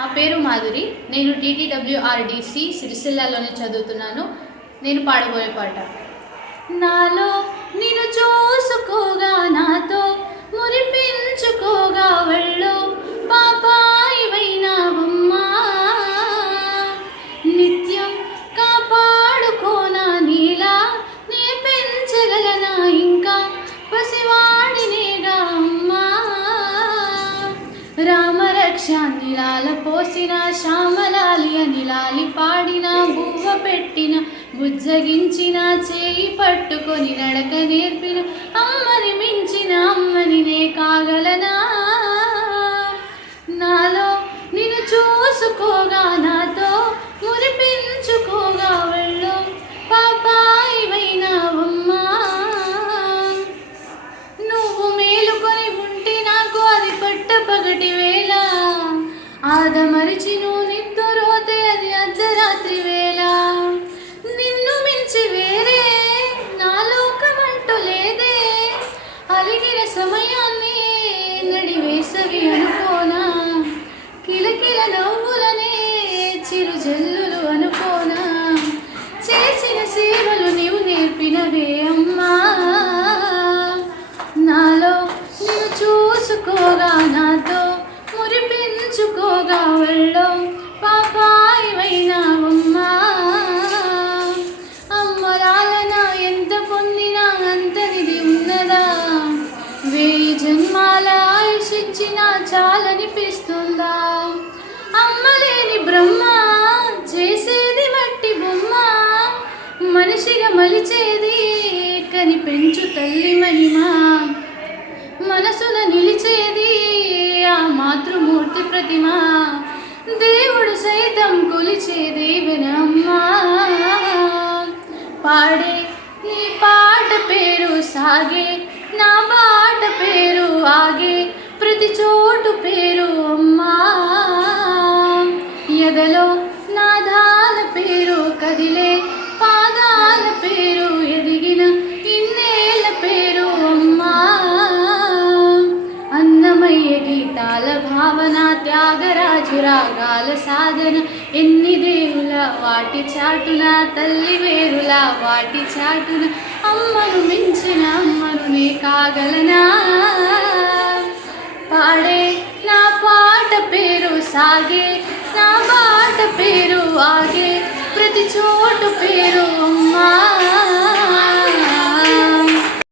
నా పేరు మాధురి. నేను డిటిడబ్ల్యూఆర్డిసి సిరిసిల్లాలోనే చదువుతున్నాను. నేను పాడబోయే పాట. నాలో నిన్ను చూసుకోగా నాతో మురిపించుకోగా వెళ్ళు. పాపాయివైనావమ్మా. నిత్యం కాపాడుకోనా నీలా. నే పెంచగలనా ఇంకా పసివాడినేగా అమ్మా. రామ రామరక్ష నిలాల పోసిన శ్యామలాలి అనిలాలి పాడిన బువ్వ పెట్టిన బుజ్జగించిన చేయి పట్టుకొని నడక నేర్పిన అమ్మని మించిన అమ్మని నే కాగలనా? నాలో నిన్ను చూసుకోగా నాతో మురిపించుకోగా వెళ్ళు పాపాయివైనావమ్మా. నువ్వు మేలుకొని ఉంటే నాకు అది పట్ట పగటివే ఆదమరిచిను ఆదమరిచి నిద్దురోతే అది అర్ధరాత్రి వేళ. నిన్ను మించి వేరే నా లోకమంటూ లేదే. అలిగిన సమయాన్ని నడివేసవి అనుకో. మురిపించుకోగా వెళ్ళో పాపాయివైనావమ్మా అమ్మలాలన ఎంత పొందినా అంతనిది ఉన్నదా? వేయి జన్మాల ఆయుషిచ్చినా చాలనిపిస్తుందా? అమ్మలేని బ్రహ్మ చేసేది మట్టి బొమ్మ. మనిషిగా మలిచేది కని పెంచు తల్లి మహిమ. మనసున నిలిచేది ఆ మాతృమూర్తి ప్రతిమ. సైతం కొలిచేది పాడే నీ పాట పేరు సాగే నా బాట పేరు ఆగే ప్రతి చోటు పేరు అమ్మా. ఎదలో నా దాన పేరు కదిలే పాదాల పేరు ఎదిగిన ఇన్నేళ్ళ పేరు అమ్మా. అన్నమయ్య గీతాల భావన త్యాగరాజు రాగాల సాధన ఎన్ని దేవుల వాటి చాటున తల్లి వేరుల వాటి చాటున అమ్మను మించిన అమ్మను నే కాగలనా? పాడే నా పాట పేరు సాగే నా బాట పేరు ఆగే ప్రతి చోటు పేరు అమ్మా.